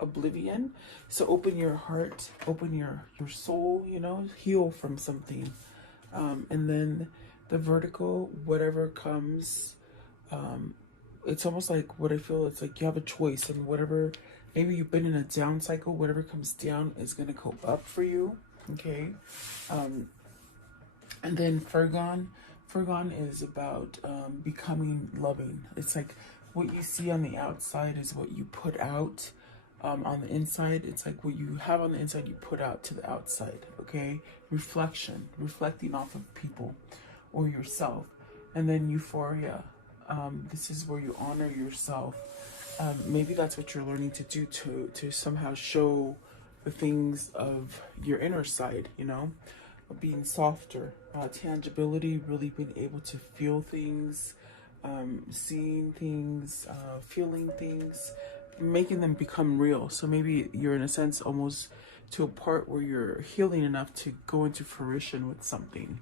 oblivion. So open your heart, open your soul, you know, heal from something. And then the vertical, whatever comes, it's almost like what I feel, it's like you have a choice, and whatever, maybe you've been in a down cycle, whatever comes down is going to go up for you. Okay. And then Fergon is about becoming loving. It's like what you see on the outside is what you put out. On the inside, it's like what you have on the inside, you put out to the outside. Okay. Reflecting off of people or yourself. And then euphoria. This is where you honor yourself. Maybe that's what you're learning to do, to somehow show the things of your inner side, you know, being softer, tangibility, really being able to feel things, seeing things, feeling things, making them become real. So maybe you're in a sense almost to a part where you're healing enough to go into fruition with something.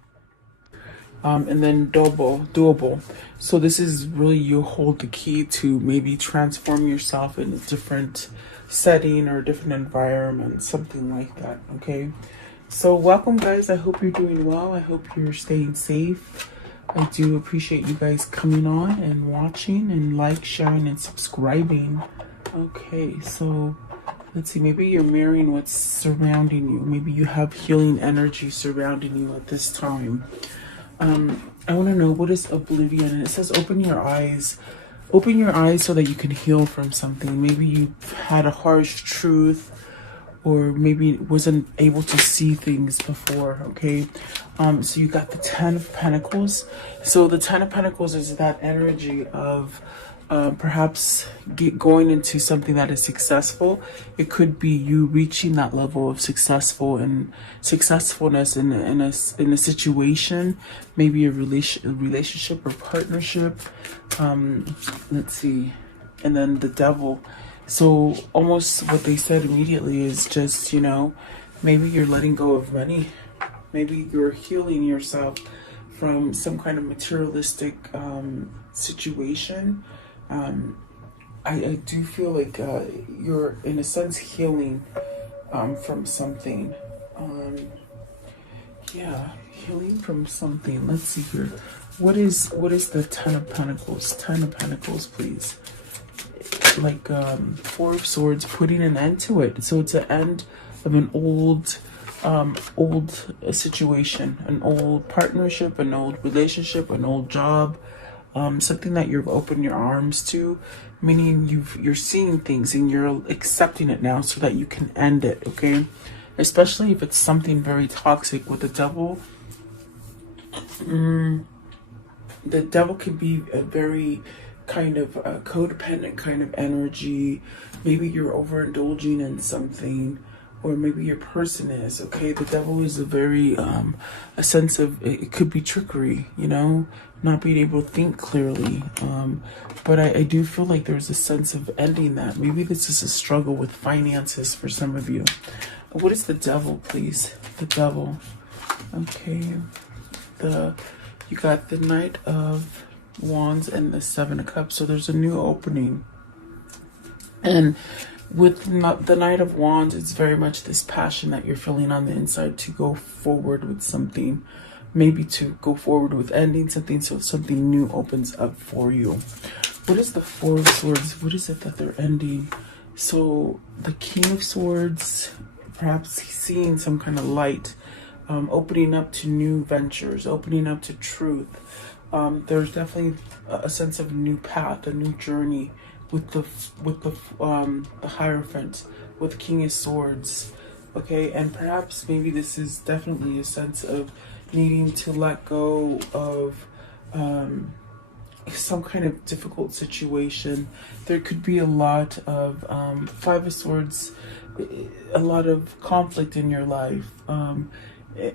And then doable. So this is really, you hold the key to maybe transform yourself in a different setting or a different environment, something like that. Okay. So welcome, guys. I hope you're doing well. I hope you're staying safe. I do appreciate you guys coming on and watching and like, sharing, and subscribing. Okay, so let's see. Maybe you're mirroring what's surrounding you. Maybe you have healing energy surrounding you at this time. I want to know, what is oblivion? And it says open your eyes. Open your eyes so that you can heal from something. Maybe you've had a harsh truth, or maybe wasn't able to see things before. Okay. So you got the 10 of Pentacles. So the 10 of Pentacles is that energy of perhaps going into something that is successful. It could be you reaching that level of successfulness in a situation, maybe a relationship or partnership. Let's see, and then the Devil. So almost what they said immediately is just, you know, maybe you're letting go of money. Maybe you're healing yourself from some kind of materialistic situation. I do feel like you're in a sense healing from something. Yeah, healing from something. Let's see here. What is the 10 of Pentacles? 10 of Pentacles, please. Like 4 of Swords, putting an end to it. So it's an end of an old situation, an old partnership, an old relationship, an old job. Something that you've opened your arms to, meaning you're seeing things and you're accepting it now so that you can end it. Okay, especially if it's something very toxic. With the Devil, the Devil can be a very kind of a codependent kind of energy. Maybe you're overindulging in something, or maybe your person is. Okay, the Devil is a very a sense of, it could be trickery, you know, not being able to think clearly. But I do feel like there's a sense of ending that. Maybe this is a struggle with finances for some of you. What is the Devil, please? The Devil. Okay, you got the Knight of Wands and the 7 of Cups. So there's a new opening, and with the Knight of Wands, it's very much this passion that you're feeling on the inside to go forward with something, maybe to go forward with ending something, so something new opens up for you. What is the 4 of Swords? What is it that they're ending? So the King of Swords, perhaps seeing some kind of light, opening up to new ventures, opening up to truth. There's definitely a sense of a new path, a new journey with the Hierophant, with King of Swords. Okay, and perhaps maybe this is definitely a sense of needing to let go of some kind of difficult situation. There could be a lot of 5 of Swords, a lot of conflict in your life,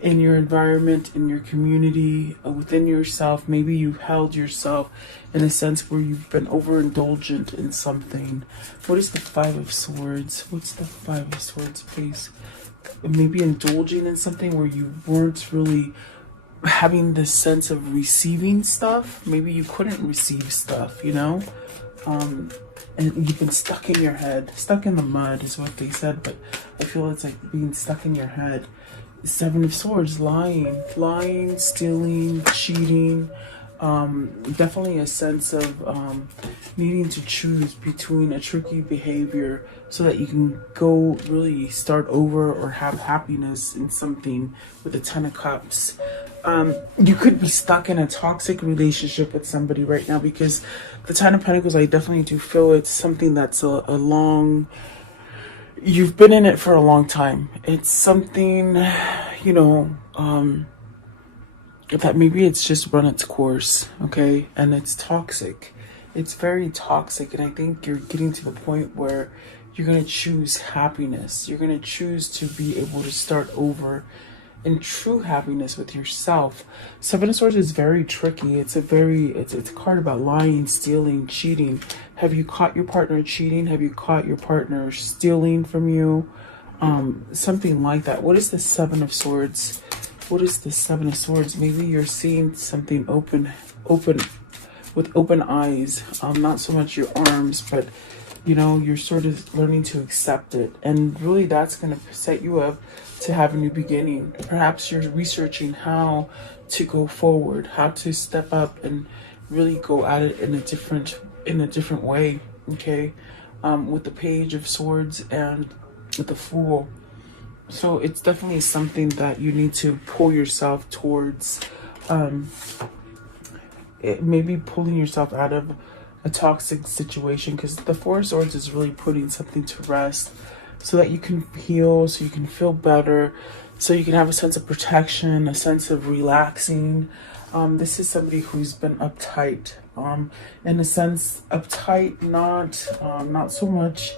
in your environment, in your community, within yourself. Maybe you held yourself in a sense where you've been overindulgent in something. What is the 5 of Swords? What's the 5 of Swords, please? Maybe indulging in something where you weren't really having this sense of receiving stuff. Maybe you couldn't receive stuff, you know? and you've been stuck in your head. Stuck in the mud is what they said, but I feel it's like being stuck in your head. Seven of Swords, lying, stealing, cheating. Definitely a sense of needing to choose between a tricky behavior so that you can go really start over or have happiness in something with the Ten of Cups. You could be stuck in a toxic relationship with somebody right now, because the Ten of Pentacles, I definitely do feel it's something that's a long, you've been in it for a long time. It's something, you know, that maybe it's just run its course, okay? And it's toxic. It's very toxic. And I think you're getting to the point where you're going to choose happiness. You're going to choose to be able to start over in true happiness with yourself. Seven of Swords is very tricky. It's a card about lying, stealing, cheating. Have you caught your partner cheating? Have you caught your partner stealing from you? Something like that. What is the Seven of Swords? What is the Seven of Swords? Maybe you're seeing something open with open eyes. Not so much your arms, but you know, you're sort of learning to accept it. And really that's going to set you up to have a new beginning. Perhaps you're researching how to go forward, how to step up and really go at it in a different way. Okay. With the Page of Swords and with the Fool. So it's definitely something that you need to pull yourself towards, maybe pulling yourself out of a toxic situation, because the Four of Swords is really putting something to rest so that you can heal, so you can feel better, so you can have a sense of protection, a sense of relaxing. This is somebody who's been uptight, in a sense, uptight, not so much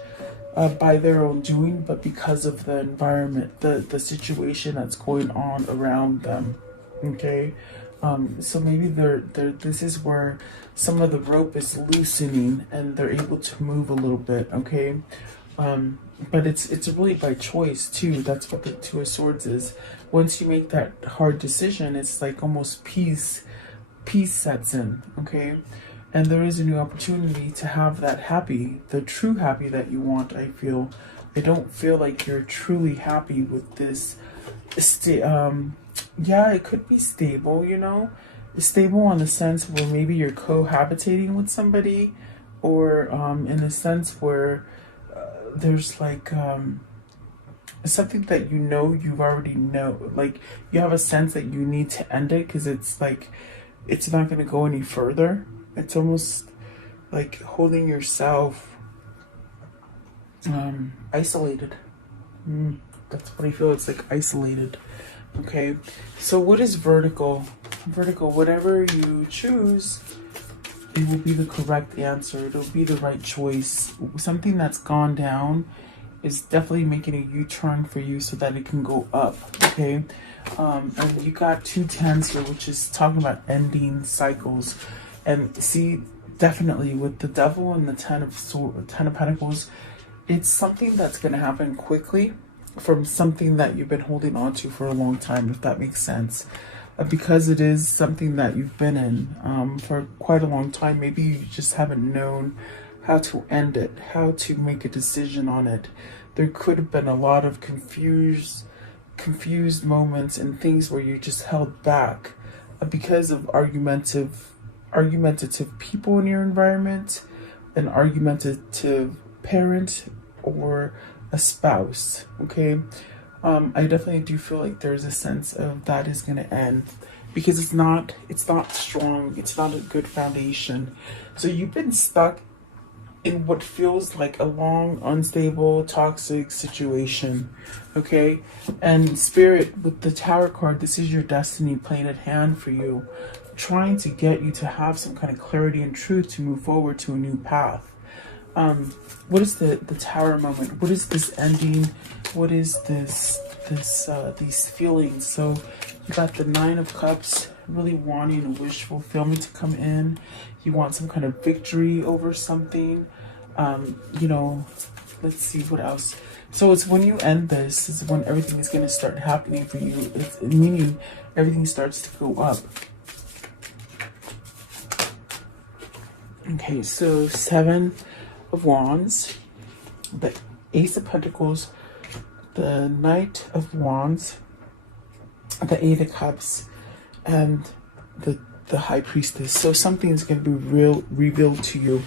by their own doing, but because of the environment, the situation that's going on around them. Okay, so maybe this is where some of the rope is loosening and they're able to move a little bit. Okay, but it's really by choice too. That's what the Two of Swords is. Once you make that hard decision, it's like almost peace sets in. Okay. And there is a new opportunity to have that happy, the true happy that you want, I feel. I don't feel like you're truly happy with this. Yeah, it could be stable, you know. Stable in the sense where maybe you're cohabitating with somebody, or in a sense where there's like something that you've already know. Like you have a sense that you need to end it because it's like it's not going to go any further. It's almost like holding yourself isolated. That's what I feel. It's like isolated. Okay. So what is vertical? Vertical, whatever you choose, it will be the correct answer. It'll be the right choice. Something that's gone down is definitely making a U-turn for you so that it can go up. Okay. And you got 2 tens here, which is talking about ending cycles. And see, definitely with the Devil and the Ten of Pentacles, it's something that's going to happen quickly from something that you've been holding on to for a long time, if that makes sense. Because it is something that you've been in for quite a long time. Maybe you just haven't known how to end it, how to make a decision on it. There could have been a lot of confused moments and things where you just held back because of argumentative people in your environment, an argumentative parent, or a spouse. Okay, I definitely do feel like there's a sense of that is going to end because it's not strong. It's not a good foundation. So you've been stuck in what feels like a long, unstable, toxic situation. Okay, and Spirit with the Tower card, this is your destiny playing at hand for you, trying to get you to have some kind of clarity and truth to move forward to a new path. What is the Tower moment? What is this ending? What is these feelings? So you got the Nine of Cups, really wanting a wish fulfillment to come in. You want some kind of victory over something. You know, let's see what else. So it's when you end this is when everything is going to start happening for you. It's meaning everything starts to go up. Okay, so 7 of Wands, the Ace of Pentacles, the Knight of Wands, the Eight of Cups, and the High Priestess. So something is going to be revealed to you.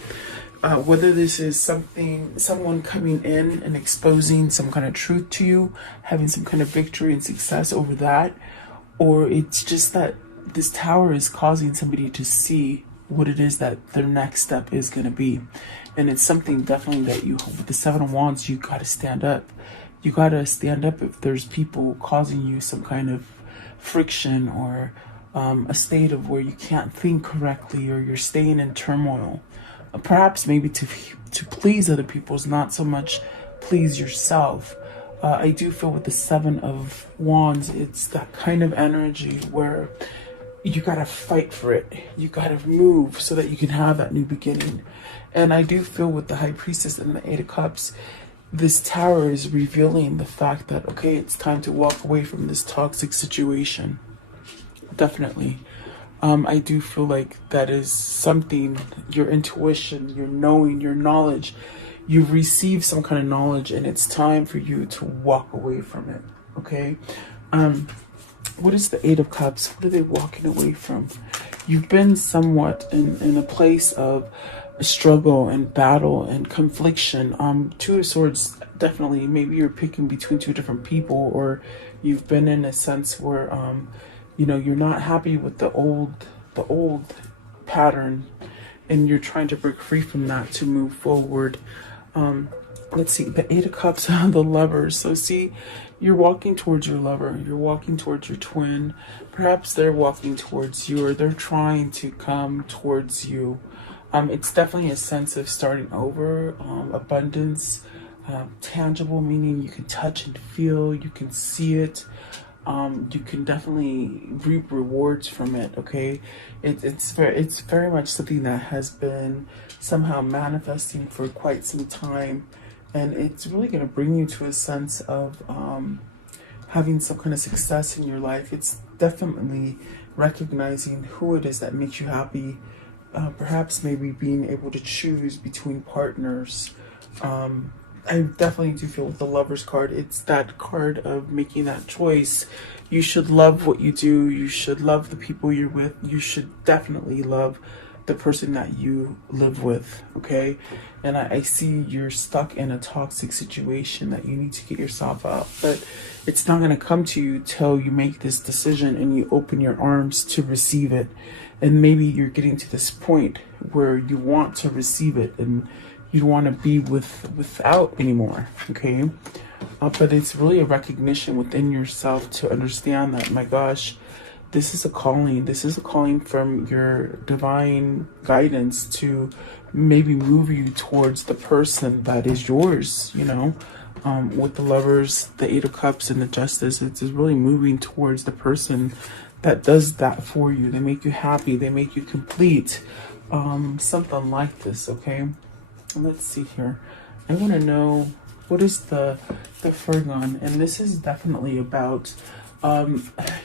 Whether this is someone coming in and exposing some kind of truth to you, having some kind of victory and success over that, or it's just that this Tower is causing somebody to see what it is that their next step is going to be. And it's something definitely that you, with the Seven of Wands, you got to stand up. You got to stand up if there's people causing you some kind of friction, or a state of where you can't think correctly, or you're staying in turmoil. Perhaps maybe to please other people is not so much please yourself. I do feel with the Seven of Wands, it's that kind of energy where you gotta fight for it. You gotta move so that you can have that new beginning. And I do feel with the High Priestess and the Eight of Cups, this Tower is revealing the fact that, okay, it's time to walk away from this toxic situation. Definitely. I do feel like that is something, your intuition, your knowing, your knowledge, you've received some kind of knowledge, and it's time for you to walk away from it. Okay. What is the Eight of Cups? What are they walking away from? You've been somewhat in a place of struggle and battle and confliction. Two of Swords, definitely. Maybe you're picking between two different people, or you've been in a sense where you know, you're not happy with the old pattern, and you're trying to break free from that to move forward. Let's see, the Eight of Cups, the Lovers. So see, you're walking towards your lover, you're walking towards your twin. Perhaps they're walking towards you, or they're trying to come towards you. It's definitely a sense of starting over, abundance, tangible, meaning you can touch and feel, you can see it. You can definitely reap rewards from it. Okay, it's very much something that has been somehow manifesting for quite some time, and it's really going to bring you to a sense of having some kind of success in your life. It's definitely recognizing who it is that makes you happy. Perhaps maybe being able to choose between partners. I definitely do feel with the Lovers card, it's that card of making that choice. You should love what you do. You should love the people you're with. You should definitely love the person that you live with, okay? And I see you're stuck in a toxic situation that you need to get yourself out. But it's not going to come to you till you make this decision and you open your arms to receive it. And maybe you're getting to this point where you want to receive it, and you want to be without anymore, okay? But it's really a recognition within yourself to understand that, my gosh, this is a calling. This is a calling from your divine guidance to maybe move you towards the person that is yours, you know? With the Lovers, the Eight of Cups, and the Justice, it's really moving towards the person that does that for you. They make you happy. They make you complete. Something like this, okay? Let's see here. I want to know, what is the Virgo, and this is definitely about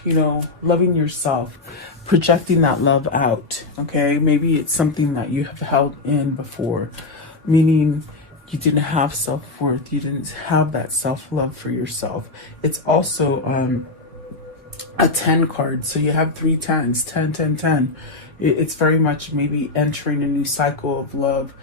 you know, loving yourself, projecting that love out. Okay, maybe it's something that you have held in before, meaning you didn't have self-worth, you didn't have that self-love for yourself. It's also a 10 card, so you have 3 10s, 10 10 10. It's very much maybe entering a new cycle of love,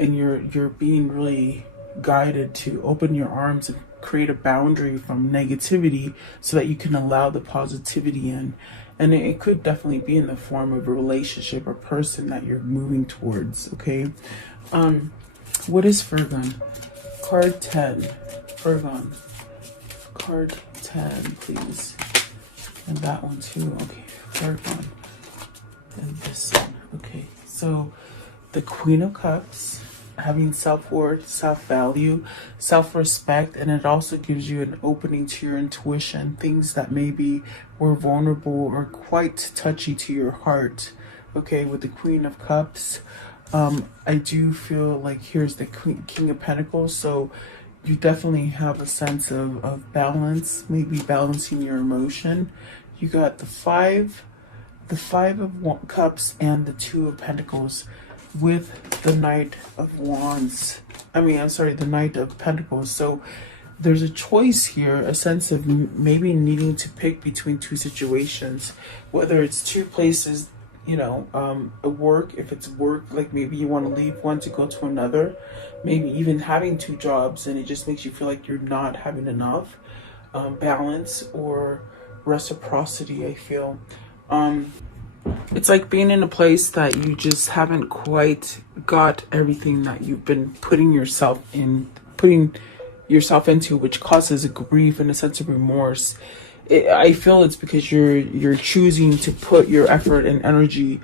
and you're being really guided to open your arms and create a boundary from negativity so that you can allow the positivity in. And it could definitely be in the form of a relationship or person that you're moving towards, okay? What is Virgo? Card 10. Virgo. Card 10, please. And that one too. Okay, Virgo. And this one. Okay, so the Queen of Cups, having self-worth, self-value, self-respect, and it also gives you an opening to your intuition, things that maybe were vulnerable or quite touchy to your heart. Okay, with the Queen of Cups, I do feel like here's the King of Pentacles, so you definitely have a sense of balance, maybe balancing your emotion. You got the Five of Cups and the Two of Pentacles with the Knight of Wands. I'm sorry, the Knight of Pentacles. So there's a choice here, a sense of maybe needing to pick between two situations, whether it's two places, you know, a work, if it's work, like maybe you want to leave one to go to another, maybe even having two jobs and it just makes you feel like you're not having enough balance or reciprocity, I feel. It's like being in a place that you just haven't quite got everything that you've been putting yourself into, which causes a grief and a sense of remorse. I feel it's because you're choosing to put your effort and energy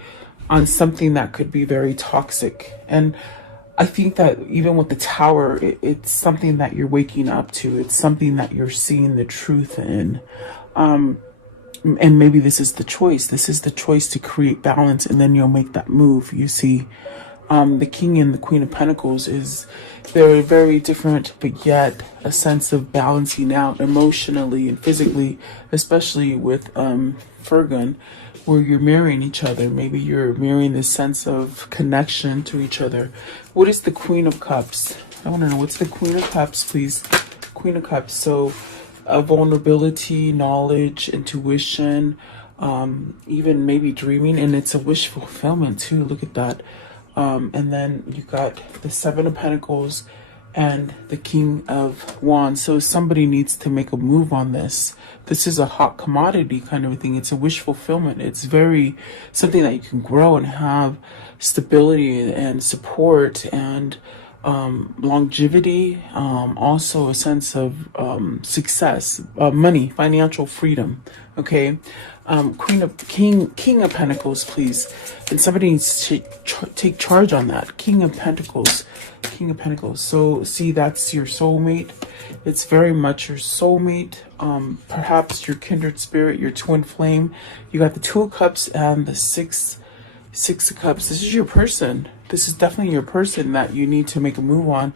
on something that could be very toxic. And I think that even with the Tower, it's something that you're waking up to. It's something that you're seeing the truth in. And maybe this is the choice. This is the choice to create balance, and then you'll make that move. You see, the King and the Queen of Pentacles is very, very different, but yet a sense of balancing out emotionally and physically, especially with Virgo, where you're marrying each other. Maybe you're marrying this sense of connection to each other. What is the Queen of Cups? I want to know, what's the Queen of Cups, please? Queen of Cups. So vulnerability, knowledge, intuition, even maybe dreaming, and it's a wish fulfillment too. Look at that. And then you got the Seven of Pentacles and the King of Wands. So somebody needs to make a move on this. This is a hot commodity kind of a thing. It's a wish fulfillment. It's very something that you can grow and have stability and support and longevity, also a sense of success, money, financial freedom. Okay, King of Pentacles, please, and somebody needs to take charge on that. King of Pentacles. So see, that's your soulmate. It's very much your soulmate, perhaps your kindred spirit, your twin flame. You got the Two of Cups and the Six of Cups. This is your person. This is definitely your person that you need to make a move on.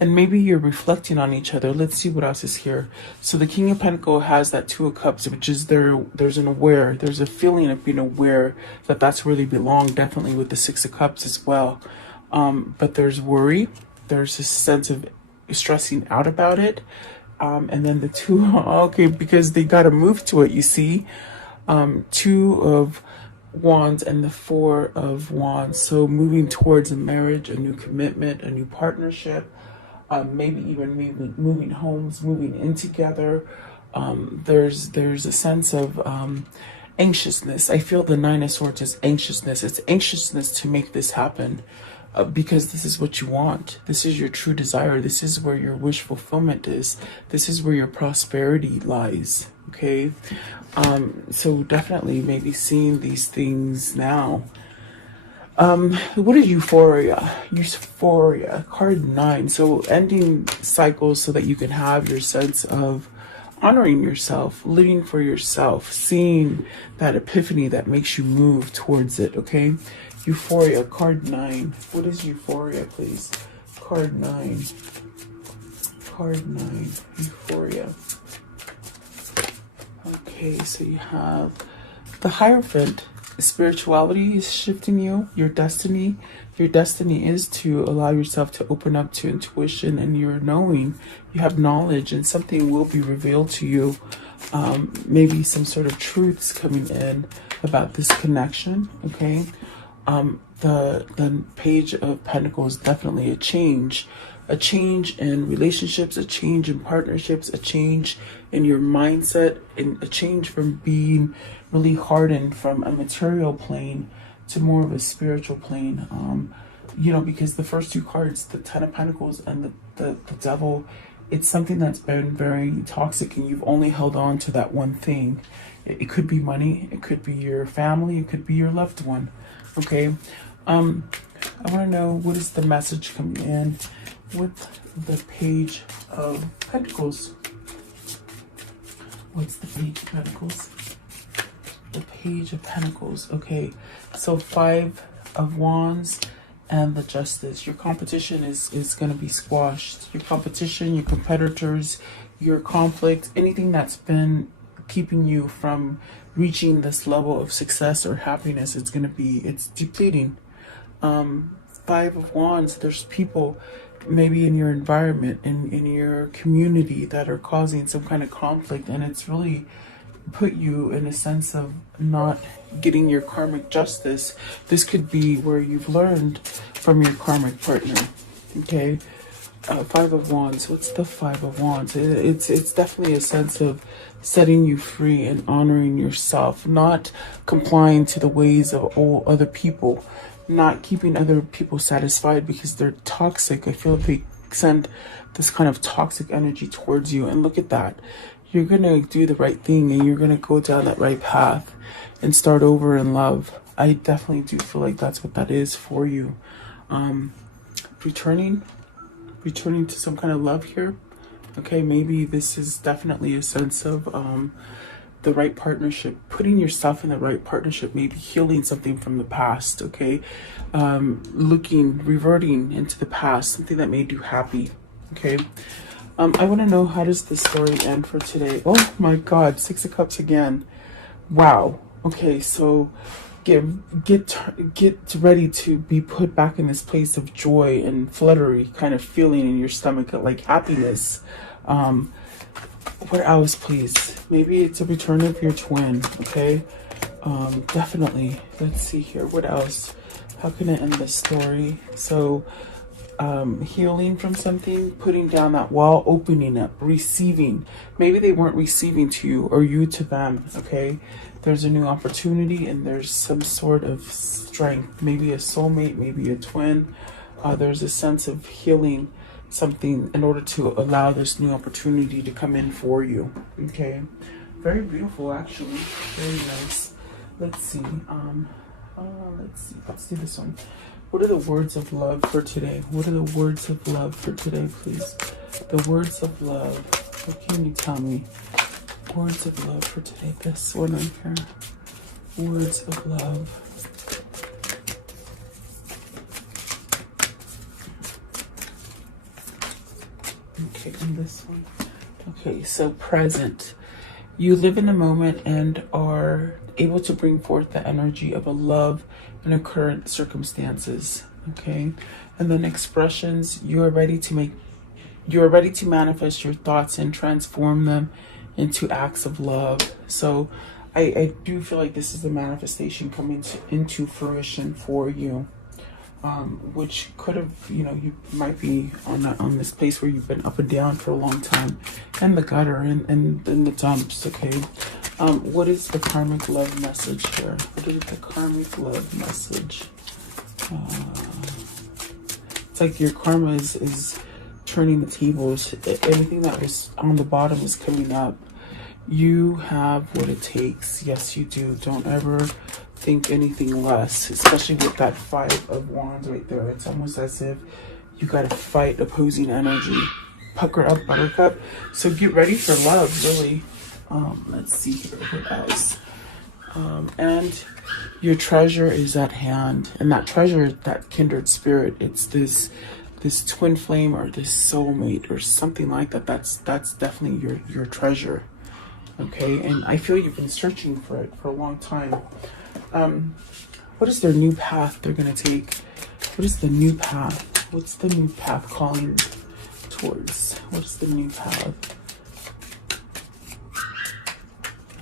And maybe you're reflecting on each other. Let's see what else is here. So the King of Pentacles has that Two of Cups, which is there's a feeling of being aware that that's where they belong, definitely with the Six of Cups as well. But there's worry. There's a sense of stressing out about it. And then the two, okay, because they got to move to it, you see. Two of Wands and the Four of Wands. So moving towards a marriage, a new commitment, a new partnership, maybe even moving homes, moving in together. There's a sense of anxiousness. I feel the Nine of Swords is anxiousness. It's anxiousness to make this happen. Because this is what you want. This is your true desire. This is where your wish fulfillment is. This is where your prosperity lies. Okay. So definitely maybe seeing these things now. What is euphoria? Euphoria, card 9. So ending cycles so that you can have your sense of honoring yourself, living for yourself, seeing that epiphany that makes you move towards it. Okay. Euphoria, card 9. What is euphoria, please? Card 9. Card 9. Euphoria. Okay, so you have the Hierophant. Spirituality is shifting you. Your destiny. Your destiny is to allow yourself to open up to intuition and your knowing. You have knowledge and something will be revealed to you. Maybe some sort of truths coming in about this connection. Okay. The Page of Pentacles is definitely a change in relationships, a change in partnerships, a change in your mindset, and a change from being really hardened from a material plane to more of a spiritual plane. Because the first two cards, the Ten of Pentacles and the Devil, it's something that's been very toxic and you've only held on to that one thing. It could be money, it could be your family, it could be your loved one. Okay, I want to know, what is the message coming in with the Page of Pentacles? What's the Page of Pentacles? The Page of Pentacles. Okay, so Five of Wands and the Justice. Your competition is going to be squashed. Your competition, your competitors, your conflict, anything that's been keeping you from reaching this level of success or happiness, it's depleting. Five of Wands, there's people maybe in your environment, in your community, that are causing some kind of conflict, and it's really put you in a sense of not getting your karmic justice. This could be where you've learned from your karmic partner. Okay. Five of Wands. What's the Five of Wands? It's definitely a sense of setting you free and honoring yourself, not complying to the ways of all other people, not keeping other people satisfied because they're toxic. I feel they send this kind of toxic energy towards you, and look at that. You're gonna do the right thing, and you're gonna go down that right path and start over in love. I definitely do feel like that's what that is for you. Returning to some kind of love here. Okay, maybe this is definitely a sense of the right partnership, putting yourself in the right partnership, maybe healing something from the past. Okay, reverting into the past, something that made you happy. Okay, I want to know, how does the story end for today? Oh my God, Six of Cups again. Wow. Okay, so get ready to be put back in this place of joy and fluttery kind of feeling in your stomach, like happiness. What else, please? Maybe it's a return of your twin. Okay, definitely. Let's see here. What else? How can I end this story? So healing from something, putting down that wall, opening up, receiving. Maybe they weren't receiving to you, or you to them. Okay, there's a new opportunity, and there's some sort of strength, maybe a soulmate, maybe a twin. There's a sense of healing something in order to allow this new opportunity to come in for you. Okay, very beautiful, actually, very nice. Let's see. Let's do this one. What are the words of love for today? What are the words of love for today, please? The words of love. What can you tell me? Words of love for today. This one right here. Words of love. Okay, and this one. Okay, so present. You live in the moment and are able to bring forth the energy of a love in a current circumstances. Okay, and then expressions. You are ready to manifest your thoughts and transform them into acts of love. So I do feel like this is the manifestation coming into fruition for you. Which could have, you might be on this place where you've been up and down for a long time, and the gutter and in the dumps. Okay, what is the karmic love message here? What is the karmic love message? It's like your karma is turning the tables. Everything that was on the bottom is coming up. You have what it takes. Yes, you do. Don't ever think anything less, especially with that Five of Wands right there. It's almost as if you got to fight opposing energy. Pucker up, buttercup. So get ready for love, really. Let's see here. What else? And your treasure is at hand. And that treasure, that kindred spirit, it's this twin flame or this soulmate or something like that. That's definitely your treasure. Okay, and I feel you've been searching for it for a long time. What is their new path they're going to take? What is the new path? What's the new path calling towards? What's the new path?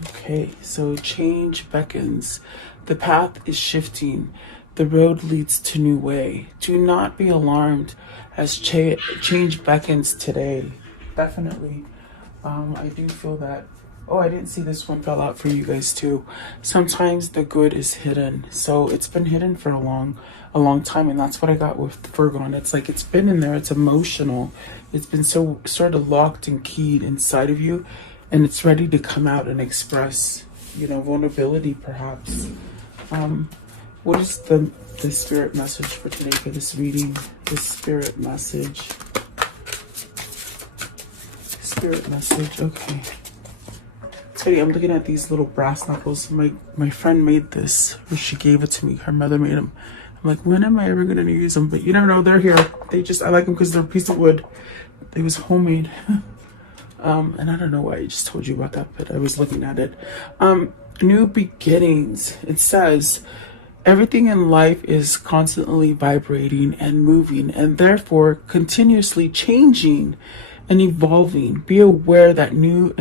Okay, so change beckons. The path is shifting. The road leads to new way. Do not be alarmed as change beckons today. Definitely. I do feel that. Oh, I didn't see this one fell out for you guys too. Sometimes the good is hidden. So it's been hidden for a long time, and that's what I got with Virgo. And it's like it's been in there, it's emotional. It's been so sort of locked and keyed inside of you, and it's ready to come out and express, vulnerability perhaps. What is the spirit message for today for this reading? The spirit message. Spirit message, okay. I'm looking at these little brass knuckles. My friend made this, or she gave it to me. Her mother made them. I'm like, when am I ever going to use them? But you never know, they're here. I like them because they're a piece of wood. It was homemade. And I don't know why I just told you about that, but I was looking at it. New beginnings. It says, Everything in life is constantly vibrating and moving, and therefore continuously changing and evolving. Be aware that a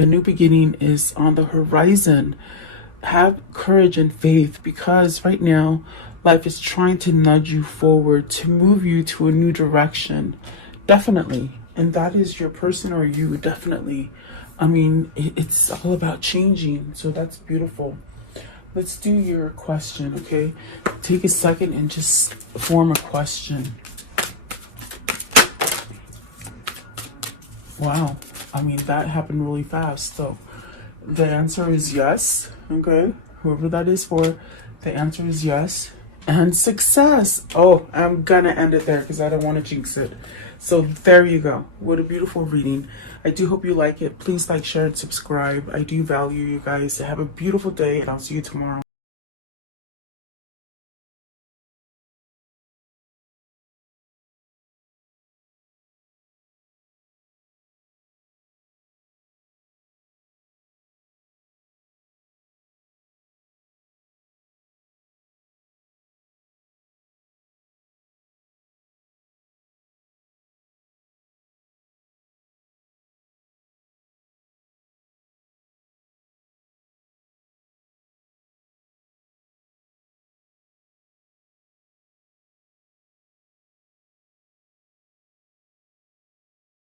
new beginning is on the horizon. Have courage and faith, because right now life is trying to nudge you forward, to move you to a new direction. Definitely. And that is your person or you, definitely. I mean, it's all about changing. So that's beautiful. Let's do your question, okay? Take a second and just form a question. Wow. I mean, that happened really fast. So the answer is yes, okay? Whoever that is for, the answer is yes. And success. Oh, I'm gonna end it there because I don't want to jinx it. So there you go. What a beautiful reading. I do hope you like it. Please like, share, and subscribe. I do value you guys. Have a beautiful day, and I'll see you tomorrow.